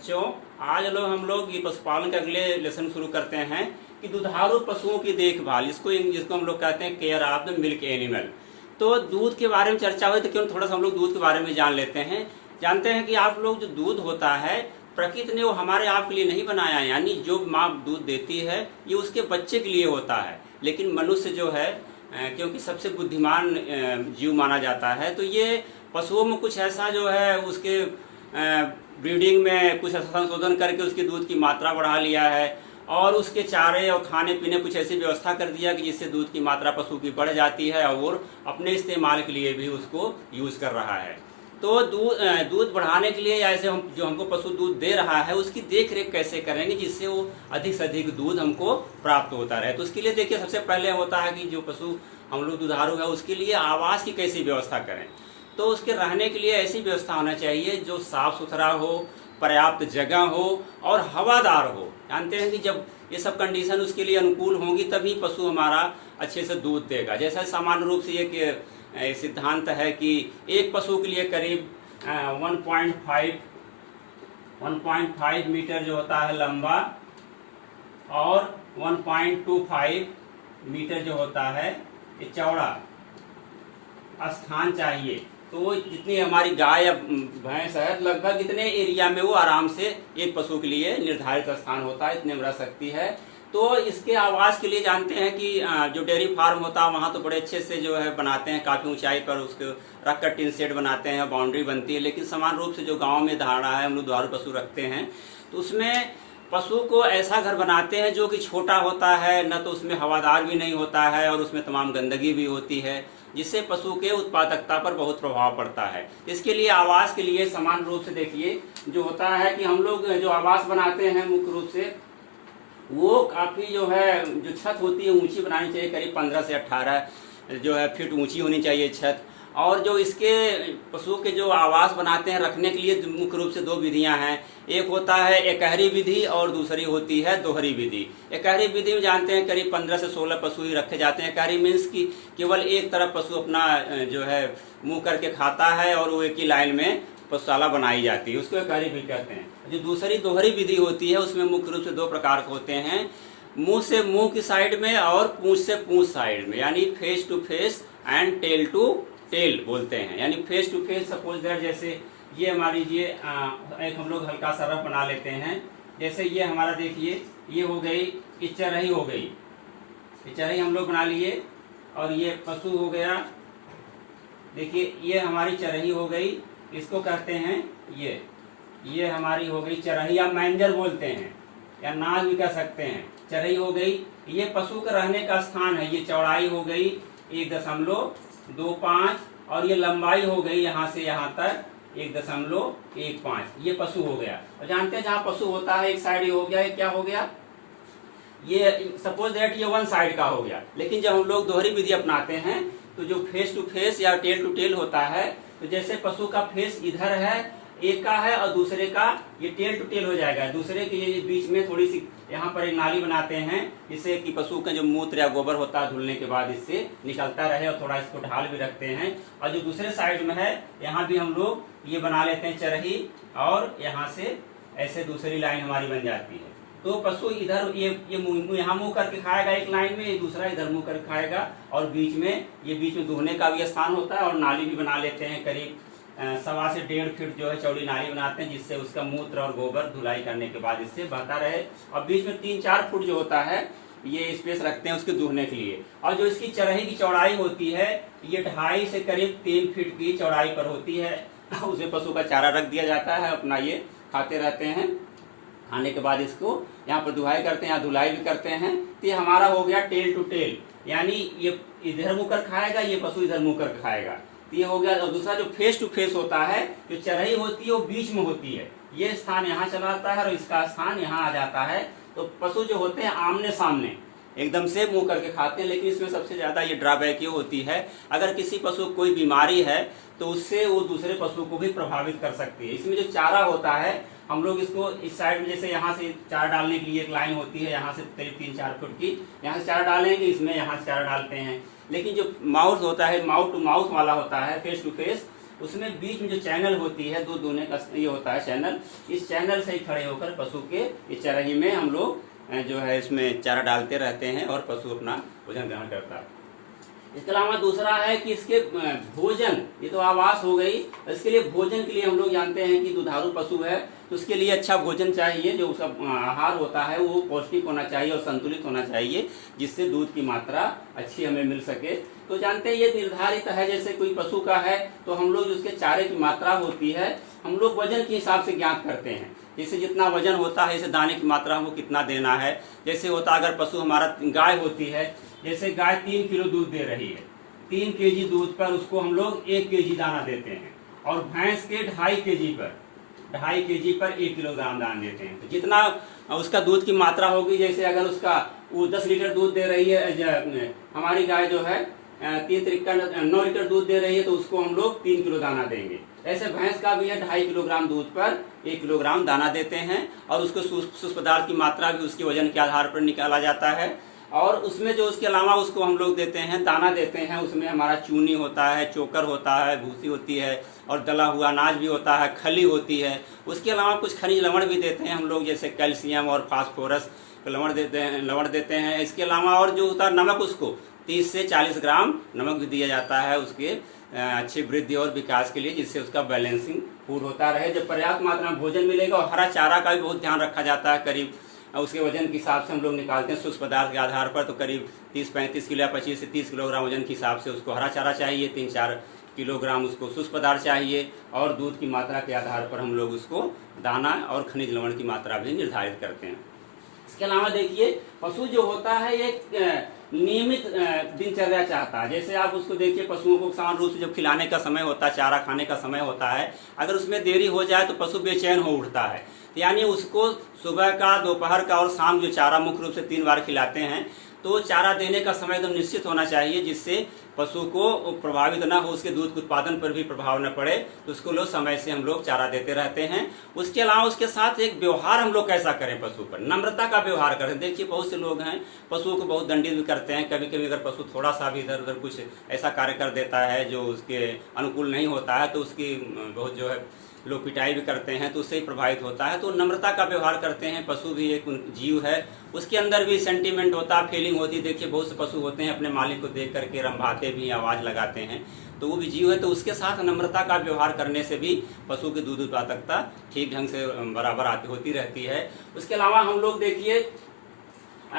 बच्चों, आज हम लोग ये पशुपालन का अगले लेसन शुरू करते हैं कि दुधारू पशुओं की देखभाल, जिसको हम लोग कहते हैं care of the milk animal. तो दूध के बारे में चर्चा हुई, तो क्यों थोड़ा सा हम लोग दूध के बारे में जान लेते हैं। जानते हैं कि आप लोग जो दूध होता है, प्रकृति ने वो हमारे आप के लिए नहीं बनाया है, यानी जो माँ दूध देती है ये उसके बच्चे के लिए होता है। लेकिन मनुष्य जो है, क्योंकि सबसे बुद्धिमान जीव माना जाता है, तो ये पशुओं में कुछ ऐसा जो है उसके ब्रीडिंग में कुछ संशोधन करके उसकी दूध की मात्रा बढ़ा लिया है, और उसके चारे और खाने पीने कुछ ऐसी व्यवस्था कर दिया कि जिससे दूध की मात्रा पशु की बढ़ जाती है और अपने इस्तेमाल के लिए भी उसको यूज़ कर रहा है। तो दूध बढ़ाने के लिए ऐसे जो हमको पशु दूध दे रहा है उसकी देख रेख कैसे करेंगे जिससे वो अधिक से अधिक दूध हमको प्राप्त होता रहे। तो उसके लिए देखिए, सबसे पहले होता है कि जो पशु हम लोग दुधारू है उसके लिए आवास की कैसी व्यवस्था करें। तो उसके रहने के लिए ऐसी व्यवस्था होना चाहिए जो साफ़ सुथरा हो, पर्याप्त जगह हो और हवादार हो। जानते हैं कि जब ये सब कंडीशन उसके लिए अनुकूल होंगी तभी पशु हमारा अच्छे से दूध देगा। जैसा सामान्य रूप से ये सिद्धांत है कि एक पशु के लिए करीब 1.5 मीटर जो होता है लंबा और 1.25 मीटर जो होता है ये चौड़ा स्थान चाहिए। तो जितनी हमारी गाय या भैंस है, लगभग इतने एरिया में वो आराम से एक पशु के लिए निर्धारित स्थान होता है, इतने में रह सकती है। तो इसके आवास के लिए जानते हैं कि जो डेयरी फार्म होता है वहाँ तो बड़े अच्छे से जो है बनाते हैं, काफ़ी ऊंचाई पर उसको रख कर टिन शेड बनाते हैं, बाउंड्री बनती है। लेकिन समान रूप से जो गाँव में धारणा है, हम लोग दुधारू पशु रखते हैं, तो उसमें पशु को ऐसा घर बनाते हैं जो कि छोटा होता है, न तो उसमें हवादार भी नहीं होता है और उसमें तमाम गंदगी भी होती है, जिससे पशु के उत्पादकता पर बहुत प्रभाव पड़ता है। इसके लिए आवास के लिए समान रूप से देखिए जो होता है कि हम लोग जो आवास बनाते हैं मुख्य रूप से वो काफ़ी जो है जो छत होती है ऊंची बनानी चाहिए, करीब 15 से 18 जो है फीट ऊंची होनी चाहिए छत। और जो इसके पशु के जो आवास बनाते हैं रखने के लिए मुख्य रूप से दो विधियां हैं। एक होता है एकहरी विधि और दूसरी होती है दोहरी विधि। एकहरी विधि में जानते हैं करीब 15 से 16 पशु ही रखे जाते हैं। एकहरी मीन्स की केवल एक तरफ पशु अपना जो है मुंह करके खाता है और वो एक ही लाइन में पशुशाला बनाई जाती है, उसको एकहरी विधि कहते हैं। जो दूसरी दोहरी विधि होती है उसमें मुख्य रूप से दो प्रकार के होते हैं, मुंह से मुंह की साइड में और पूंछ से पूंछ साइड में, यानी face to face and tail to tail बोलते हैं। यानी face to face, suppose that जैसे ये हमारी एक हम लोग हल्का सा रफ बना लेते हैं। जैसे ये हमारा देखिए ये हो गई, ये चरही हो गई, ये चरही हम लोग बना लिए, और ये पशु हो गया। देखिए ये हमारी चरही हो गई, इसको कहते हैं ये हमारी हो गई चरही, या मैंजर बोलते हैं या नाज भी कह सकते हैं। चरही हो गई, ये पशु का रहने का स्थान है। ये चौड़ाई हो गई 1.25 और ये लंबाई हो गई यहाँ से यहाँ तक 1.15। ये पशु हो गया। और जानते हैं जहाँ पशु होता है एक साइड ये हो गया, ये क्या हो गया, ये सपोज दैट ये वन साइड का हो गया। लेकिन जब हम लोग दोहरी विधि अपनाते हैं तो जो फेस टू फेस या टेल टू टेल होता है, तो जैसे पशु का फेस इधर है एक का है और दूसरे का ये टेल टू टेल हो जाएगा। दूसरे के ये बीच में थोड़ी सी यहाँ पर एक नाली बनाते हैं जिससे कि पशु का जो मूत्र या गोबर होता है धुलने के बाद इससे निकलता रहे, और थोड़ा इसको ढाल भी रखते हैं। और जो दूसरे साइड में है यहाँ भी हम लोग ये बना लेते हैं चरही, और यहाँ से ऐसे दूसरी लाइन हमारी बन जाती है। तो पशु इधर ये यहाँ मुँह करके खाएगा एक लाइन में, ये दूसरा इधर मुँह करके खाएगा, और बीच में दुहने का भी स्थान होता है। और नाली भी बना लेते हैं, करीब 1.25 से 1.5 फीट जो है चौड़ी नाली बनाते हैं, जिससे उसका मूत्र और गोबर धुलाई करने के बाद इससे बहता रहे। और बीच में 3-4 फुट जो होता है ये स्पेस रखते हैं उसके दुहने के लिए। और जो इसकी चरही की चौड़ाई होती है ये 2.5 से करीब 3 फीट की चौड़ाई पर होती है। उसमें पशु का चारा रख दिया जाता है, अपना ये खाते रहते हैं। खाने के बाद इसको यहाँ पर दुहाई करते हैं, यहाँ धुलाई भी करते हैं। तो ये हमारा हो गया टेल टू टेल, यानी ये इधर मुँह कर खाएगा, ये पशु इधर मुँह कर खाएगा, ये हो गया। और दूसरा जो फेस टू फेस होता है, जो चरही होती है वो बीच में होती है, ये स्थान यहाँ चला आता है और इसका स्थान यहाँ आ जाता है। तो पशु जो होते हैं आमने सामने एकदम से मुंह करके खाते हैं। लेकिन इसमें सबसे ज़्यादा ये ड्रॉबैक ये होती है, अगर किसी पशु को कोई बीमारी है तो उससे वो दूसरे पशु को भी प्रभावित कर सकती है। इसमें जो चारा होता है हम लोग इसको इस साइड में, जैसे यहाँ से चारा डालने के लिए एक लाइन होती है, यहाँ से करीब 3-4 फुट की, यहाँ से चारा डालेंगे, इसमें यहाँ से चारा डालते हैं। लेकिन जो माउथ होता है, माउथ टू माउथ वाला होता है, फेस टू फेस, उसमें बीच में जो चैनल होती है दूध दूहने का ये होता है चैनल, इस चैनल से ही खड़े होकर पशु के इस चरही में हम लोग जो है इसमें चारा डालते रहते हैं और पशु अपना भोजन ग्रहण करता है। इसके अलावा दूसरा है कि इसके भोजन, ये तो आवास हो गई, इसके लिए भोजन के लिए हम लोग जानते हैं कि दुधारू पशु है तो उसके लिए अच्छा भोजन चाहिए, जो उसका आहार होता है वो पौष्टिक होना चाहिए और संतुलित होना चाहिए, जिससे दूध की मात्रा अच्छी हमें मिल सके। तो जानते हैं ये निर्धारित है, जैसे कोई पशु का है तो हम लोग उसके चारे की मात्रा होती है हम लोग वजन के हिसाब से ज्ञात करते हैं। जैसे जितना वजन होता है, जैसे दाने की मात्रा हमको कितना देना है, जैसे होता अगर पशु हमारा गाय होती है, जैसे गाय 3 किलो दूध दे रही है, 3 केजी दूध पर उसको हम लोग 1 केजी दाना देते हैं, और भैंस के 2.5 केजी पर 1 किलोग्राम दाना देते हैं। तो जितना उसका दूध की मात्रा होगी, जैसे अगर उसका वो 10 लीटर दूध दे रही है, हमारी गाय जो है 3 त्रिका 9 लीटर दूध दे रही है, तो उसको हम लोग 3 किलो दाना देंगे। ऐसे भैंस का भी है 2.5 किलोग्राम दूध पर 1 किलोग्राम दाना देते हैं, और उसको सूक्ष्म पदार्थ की मात्रा भी उसके वजन के आधार पर निकाला जाता है। और उसमें जो उसके अलावा उसको हम लोग देते हैं, दाना देते हैं, उसमें हमारा चूनी होता है, चोकर होता है, भूसी होती है, और दला हुआ अनाज भी होता है, खली होती है। उसके अलावा कुछ खनिज लवण भी देते हैं हम लोग, जैसे कैल्शियम और फास्फोरस लवण देते हैं। इसके अलावा और जो होता है नमक, उसको 30 से 40 ग्राम नमक भी दिया जाता है उसके अच्छी वृद्धि और विकास के लिए, जिससे उसका बैलेंसिंग फूड होता रहे। जब पर्याप्त मात्रा में भोजन मिलेगा, और हरा चारा का भी बहुत ध्यान रखा जाता है, करीब उसके वजन के हिसाब से हम लोग निकालते हैं सूक्ष्म पदार्थ के आधार पर, तो करीब 30-35 किलो या 25 से 30 किलोग्राम वजन के हिसाब से उसको हरा चारा चाहिए, 3-4 किलोग्राम उसको सूक्ष्म पदार्थ चाहिए, और दूध की मात्रा के आधार पर हम लोग उसको दाना और खनिज लवण की मात्रा भी निर्धारित करते हैं। इसके अलावा देखिए, पशु जो होता है एक नियमित दिनचर्या चाहता है। जैसे आप उसको देखिए, पशुओं को समान रूप से जब खिलाने का समय होता है, चारा खाने का समय होता है, अगर उसमें देरी हो जाए तो पशु बेचैन हो उठता है। यानी उसको सुबह का, दोपहर का और शाम जो चारा मुख्य रूप से 3 बार खिलाते हैं, तो चारा देने का समय एकदम निश्चित होना चाहिए, जिससे पशु को प्रभावित ना हो, उसके दूध के उत्पादन पर भी प्रभाव न पड़े। तो उसको लोग समय से हम लोग चारा देते रहते हैं। उसके अलावा उसके साथ एक व्यवहार हम लोग कैसा करें, पशु पर नम्रता का व्यवहार करें। देखिए बहुत से लोग हैं पशुओं को बहुत दंडित भी करते हैं। कभी कभी अगर पशु थोड़ा सा भी इधर उधर कुछ ऐसा कार्य कर देता है जो उसके अनुकूल नहीं होता है, तो उसकी बहुत जो है लोग पिटाई भी करते हैं, तो उससे ही प्रभावित होता है। तो नम्रता का व्यवहार करते हैं। पशु भी एक जीव है, उसके अंदर भी सेंटीमेंट होता है, फीलिंग होती है। देखिए बहुत से पशु होते हैं अपने मालिक को देख करके रंभाते भी, आवाज़ लगाते हैं, तो वो भी जीव है। तो उसके साथ नम्रता का व्यवहार करने से भी पशु की दूध उत्पादकता ठीक ढंग से बराबर होती रहती है। उसके अलावा हम लोग देखिए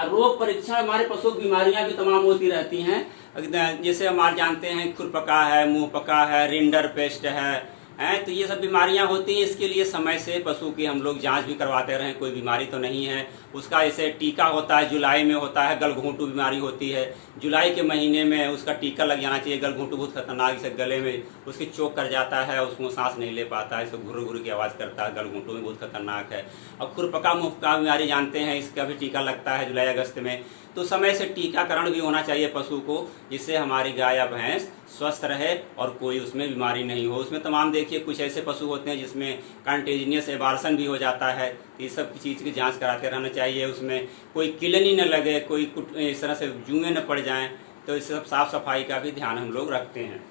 रोग परीक्षण, हमारे पशु बीमारियां भी तमाम होती रहती हैं। जैसे हमारे जानते हैं खुरपका है, मुँह पका है, रिंडर पेस्ट है, तो ये सब बीमारियां होती हैं। इसके लिए समय से पशु की हम लोग जांच भी करवाते रहें, कोई बीमारी तो नहीं है। उसका ऐसे टीका होता है, जुलाई में होता है, गलघोंटू बीमारी होती है, जुलाई के महीने में उसका टीका लग जाना चाहिए। गलघोंटू बहुत खतरनाक, इसे गले में उसके चोक कर जाता है, उसको सांस नहीं ले पाता है, इसे घुर घुर की आवाज़ करता है, गलघोंटू में बहुत खतरनाक है। और खुरपका मुहपका बीमारी जानते हैं, इसका भी टीका लगता है जुलाई अगस्त में। तो समय से टीकाकरण भी होना चाहिए पशु को, जिससे हमारी गाय या भैंस स्वस्थ रहे और कोई उसमें बीमारी नहीं हो। उसमें तमाम देखिए कुछ ऐसे पशु होते हैं जिसमें कंटेजिनियस एबार्सन भी हो जाता है। ये सब चीज़ की जांच कराते रहना चाहिए। उसमें कोई किलनी न लगे, कोई इस तरह से जुएँ न पड़ जाएं, तो इस सब साफ सफाई का भी ध्यान हम लोग रखते हैं।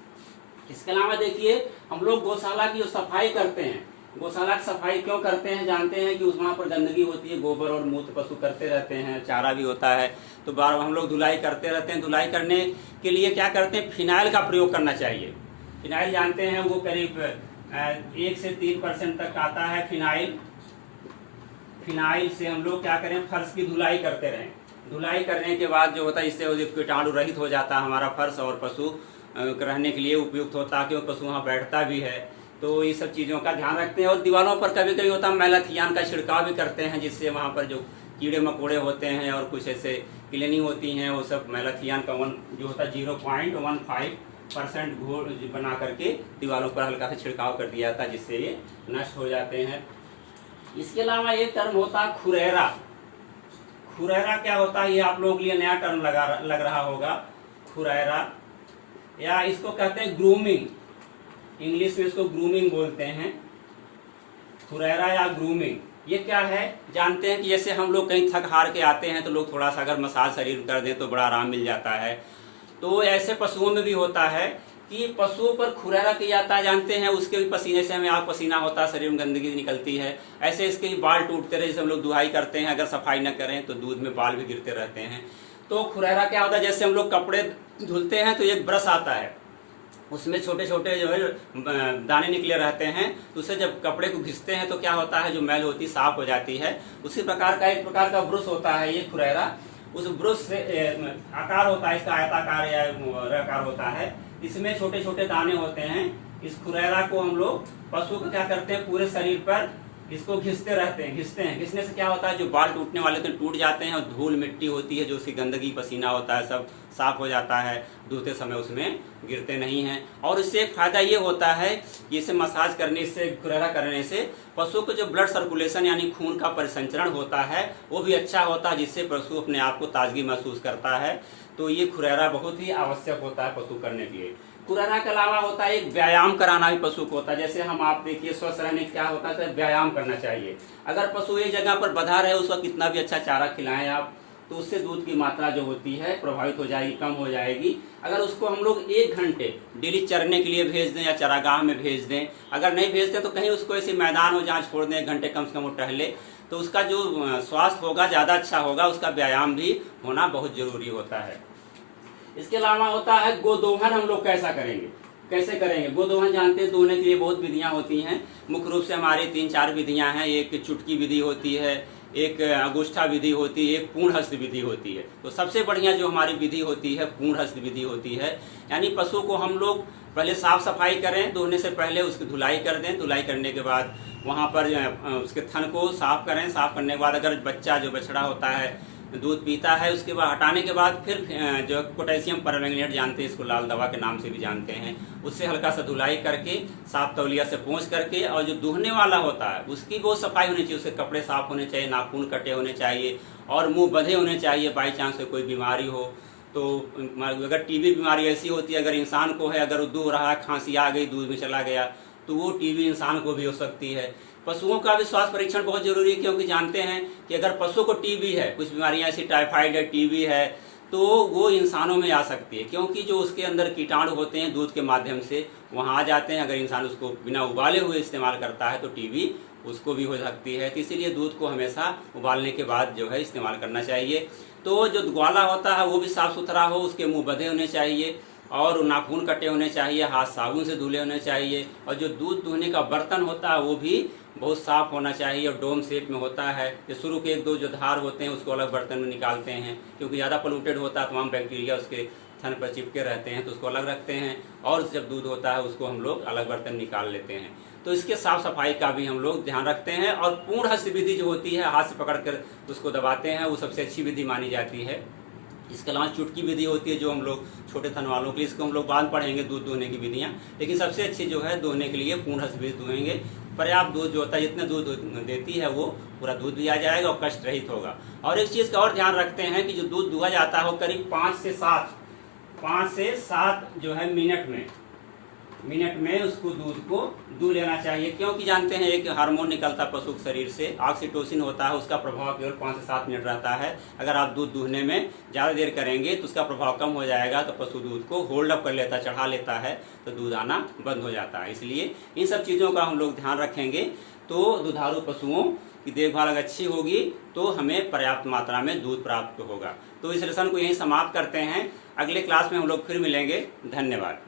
इसके अलावा देखिए हम लोग गौशाला की जो सफाई करते हैं, गौशाला की सफाई क्यों करते हैं, जानते हैं कि उस वहाँ पर गंदगी होती है, गोबर और मूत्र पशु करते रहते हैं, चारा भी होता है, तो बार हम लोग धुलाई करते रहते हैं। धुलाई करने के लिए क्या करते हैं, फिनाइल का प्रयोग करना चाहिए। फिनाइल जानते हैं वो करीब 1 से 3% तक आता है फिनाइल। फिनाइल से हम लोग क्या करें, फर्श की धुलाई करते रहें। धुलाई करने के बाद जो होता है, इससे कीटाणु रहित हो जाता है हमारा फर्श, और पशु रहने के लिए उपयुक्त होता है, क्योंकि पशु वहाँ बैठता भी है। तो ये सब चीज़ों का ध्यान रखते हैं। और दीवारों पर कभी कभी होता है मैलाथियान का छिड़काव भी करते हैं, जिससे वहाँ पर जो कीड़े मकोड़े होते हैं और कुछ ऐसे क्लीनिंग होती हैं, वो सब मैलाथियान का जो होता है 0.15% घोल बना करके दीवारों पर हल्का सा छिड़काव कर दिया जाता है, जिससे ये नष्ट हो जाते हैं। इसके अलावा एक टर्म होता है खुरैरा। खुरैरा क्या होता है, ये आप लोगों के लिए नया टर्म लग रहा होगा। खुरैरा, या इसको कहते हैं ग्रूमिंग, इंग्लिश में इसको ग्रूमिंग बोलते हैं। खुरैरा या ग्रूमिंग, ये क्या है जानते हैं कि जैसे हम लोग कहीं थक हार के आते हैं, तो लोग थोड़ा सा अगर मसाज शरीर कर दें तो बड़ा आराम मिल जाता है। तो ऐसे पशुओं में भी होता है कि पशुओं पर खुरैरा किया जाता है, जानते हैं, उसके भी पसीने से हमें आग पसीना होता है, शरीर में गंदगी निकलती है। ऐसे इसके भी बाल टूटते रहे, जैसे हम लोग दुहाई करते हैं, अगर सफाई न करें तो दूध में बाल भी गिरते रहते हैं। तो खुरैरा क्या होता है, जैसे हम लोग कपड़े धुलते हैं तो एक ब्रश आता है, उसमें छोटे छोटे जो है दाने निकले रहते हैं, तो उससे जब कपड़े को घिसते हैं तो क्या होता है, जो मैल होती है साफ हो जाती है। उसी प्रकार का एक प्रकार का ब्रश होता है ये खुरैरा। उस ब्रश से आकार होता है इसका, आयताकार या आकार होता है, इसमें छोटे छोटे दाने होते हैं। इस खुरैरा को हम लोग पशु को क्या करते हैं, पूरे शरीर पर इसको घिसते रहते हैं, घिसने से क्या होता है, जो बाल टूटने वाले तो टूट जाते हैं, और धूल मिट्टी होती है, जो उसकी गंदगी पसीना होता है, सब साफ हो जाता है, धोते समय उसमें गिरते नहीं हैं। और इससे एक फायदा ये होता है कि इसे मसाज करने से, खुरैरा करने से पशु को जो ब्लड सर्कुलेशन यानी खून का परिसंचरण होता है वो भी अच्छा होता है, जिससे पशु अपने आप को ताजगी महसूस करता है। तो ये खुरैरा बहुत ही आवश्यक होता है पशु करने के लिए। खुरैरा के अलावा होता है एक व्यायाम कराना भी पशु को होता है। जैसे हम आप देखिए स्वस्थ रहने क्या होता है, तो व्यायाम करना चाहिए। अगर पशु एक जगह पर बंधा रहे, उसका कितना भी अच्छा चारा खिलाएं आप, तो उससे दूध की मात्रा जो होती है प्रभावित हो जाएगी, कम हो जाएगी। अगर उसको हम लोग 1 घंटे डेली चरने के लिए भेज दें या चरागाह में भेज दें, अगर नहीं भेजते तो कहीं उसको ऐसे मैदान हो जहाँ छोड़ दें, 1 घंटे कम से कम वो टहले, तो उसका जो स्वास्थ्य होगा ज़्यादा अच्छा होगा। उसका व्यायाम भी होना बहुत जरूरी होता है। इसके अलावा होता है गोदोहन हम लोग कैसे करेंगे। गोदोहन जानते हैं, दोहने के लिए बहुत विधियां होती हैं। मुख्य रूप से हमारी 3-4 विधियां हैं। एक चुटकी विधि होती है, एक अंगुष्ठा विधि होती है, एक पूर्ण हस्त विधि होती है। तो सबसे बढ़िया जो हमारी विधि होती है पूर्ण हस्त विधि होती है। यानी पशु को हम लोग पहले साफ सफाई करें, दोहने से पहले उसकी धुलाई कर दें। धुलाई करने के बाद वहाँ पर उसके थन को साफ करें। साफ करने के बाद अगर बच्चा जो बछड़ा होता है दूध पीता है, उसके बाद हटाने के बाद फिर जो पोटेशियम परमैंगनेट जानते हैं, इसको लाल दवा के नाम से भी जानते हैं, उससे हल्का सा धुलाई करके साफ तौलिया से पोंछ करके, और जो दूहने वाला होता है उसकी बहुत सफाई होनी चाहिए। उसके कपड़े साफ होने चाहिए, नाखून कटे होने चाहिए और मुंह बंधे होने चाहिए। बाई चांस से कोई बीमारी हो तो, अगर टीबी बीमारी ऐसी होती है अगर इंसान को है, अगर दूह रहा है, खांसी आ गई, दूध में चला गया, तो वो टीबी इंसान को भी हो सकती है। पशुओं का भी स्वास्थ्य परीक्षण बहुत जरूरी है, क्योंकि जानते हैं कि अगर पशु को टीबी है, कुछ बीमारियां ऐसी टाइफाइड है, टीबी है, तो वो इंसानों में आ सकती है, क्योंकि जो उसके अंदर कीटाणु होते हैं दूध के माध्यम से वहाँ आ जाते हैं। अगर इंसान उसको बिना उबाले हुए इस्तेमाल करता है तो टीबी उसको भी हो सकती है। तो इसीलिए दूध को हमेशा उबालने के बाद जो है इस्तेमाल करना चाहिए। तो जो ग्वाला होता है वो भी साफ सुथरा हो, उसके मुँह बंधे होने चाहिए और नाखून कटे होने चाहिए, हाथ साबुन से धुले होने चाहिए, और जो दूध दुहने का बर्तन होता है वो भी बहुत साफ होना चाहिए और डोम शेप में होता है। जो शुरू के 1-2 जो धार होते हैं उसको अलग बर्तन में निकालते हैं, क्योंकि ज़्यादा पोल्यूटेड होता है, तमाम बैक्टीरिया उसके थन पर चिपके रहते हैं, तो उसको अलग रखते हैं। और जब दूध होता है उसको हम लोग अलग बर्तन निकाल लेते हैं। तो इसके साफ सफाई का भी हम लोग ध्यान रखते हैं। और पूर्ण हस्त विधि जो होती है, हाथ से पकड़ कर उसको दबाते हैं, वो सबसे अच्छी विधि मानी जाती है। इसके अलावा चुटकी विधि होती है जो हम लोग छोटे थन वालों के लिए, इसको हम लोग बाद पढ़ेंगे दूध दोहने की विधियाँ। लेकिन सबसे अच्छी जो है दोहने के लिए पूर्ण हस्त विधि दुहेंगे। पर्याप्त दूध जो होता है, जितना दूध देती है वो पूरा दूध भी आ जाएगा और कष्ट रहित होगा। और एक चीज़ का और ध्यान रखते हैं कि जो दूध दुहा जाता है वो करीब 5 से 7 जो है मिनट में उसको दूध को दूह लेना चाहिए। क्योंकि जानते हैं एक हार्मोन निकलता है पशु के शरीर से, ऑक्सीटोसिन होता है, उसका प्रभाव केवल 5 से 7 मिनट रहता है। अगर आप दूध दूहने में ज़्यादा देर करेंगे तो उसका प्रभाव कम हो जाएगा, तो पशु दूध को होल्ड अप कर लेता है, चढ़ा लेता है, तो दूध आना बंद हो जाता है। इसलिए इन सब चीज़ों का हम लोग ध्यान रखेंगे तो दुधारू पशुओं की देखभाल अगर अच्छी होगी तो हमें पर्याप्त मात्रा में दूध प्राप्त होगा। तो इस लेसन को यहीं समाप्त करते हैं। अगले क्लास में हम लोग फिर मिलेंगे। धन्यवाद।